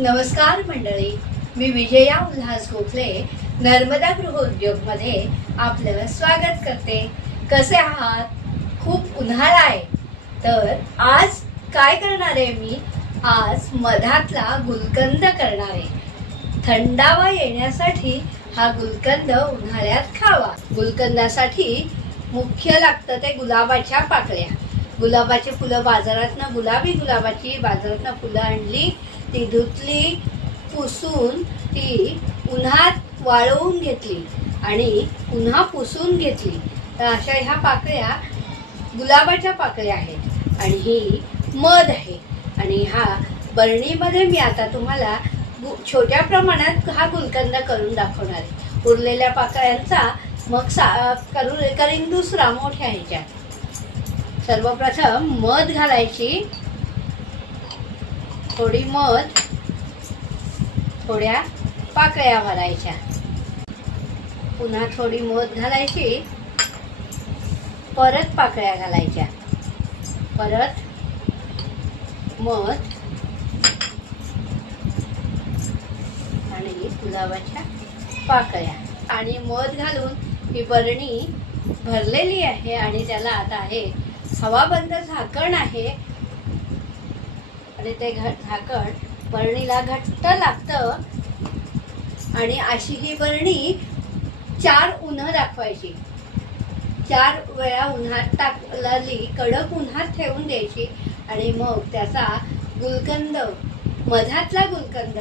नमस्कार मंडळी, मी विजया उल्हास गोखले नर्मदा गृहोद्योगमध्ये आपलं स्वागत करते। कसे आहात? खूप उन्हाळा आहे, तर आज काय करणार आहे मी? आज मधातला गुलकंद करणार आहे। थंडावा येण्यासाठी हा गुलकंद उन्हाळ्यात खावा। गुलकंदासाठी मुख्य लागतं ते गुलाबाच्या पाकळ्या। गुलाबाची फुलं बाजारातनं, गुलाबी गुलाबाची बाजारातनं फुलं आणली, ती धुतली, पुसून ती उन्हात वाळवून घेतली आणि पुन्हा पुसून घेतली। तर अशा ह्या पाकळ्या गुलाबाच्या पाकळ्या आहेत आणि ही मध आहे। आणि हा बरणीमध्ये मी आता तुम्हाला छोट्या प्रमाणात हा गुलकंद करून दाखवणार आहे। उरलेल्या पाकळ्यांचा मग करीन दुसरा मोठ्या ह्याच्यात। सर्वप्रथम मध घालायची, थोडी मध, थोड्या पाकळ्या भरायच्या, पुन्हा थोडी मध घालायची, परत पाकळ्या घालायच्या, परत मध आणि गुलाबाच्या पाकळ्या आणि मध घालून ही बरणी भरलेली आहे आणि त्याला आता आहे हवाबंद झाकण आहे आणि ते झाकण बरणीला घट्ट लागतं। आणि अशी ही बरणी 4 उन्हं दाखवायची, 4 वेळा उन्हात टाकली, कडक उन्हात ठेवून द्यायची आणि मग त्याचा गुलकंद, मधातला गुलकंद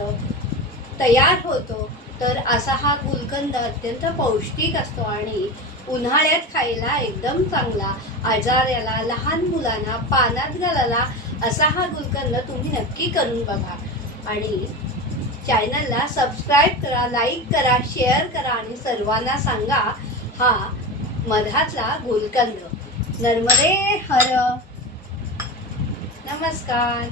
तयार होतो। तर असा हा गुलकंद अत्यंत पौष्टिक असतो आणि उन्हाळ्यात खायला एकदम चांगला, आजाराला, लहान मुलांना पानात घालायला असा हा गुलकंद तुम्ही नक्की करून बघा। आणि चॅनलला सबस्क्राईब करा, लाईक करा, शेअर करा आणि सर्वांना सांगा हा मधातला गुलकंद। नर्मदे हर। नमस्कार।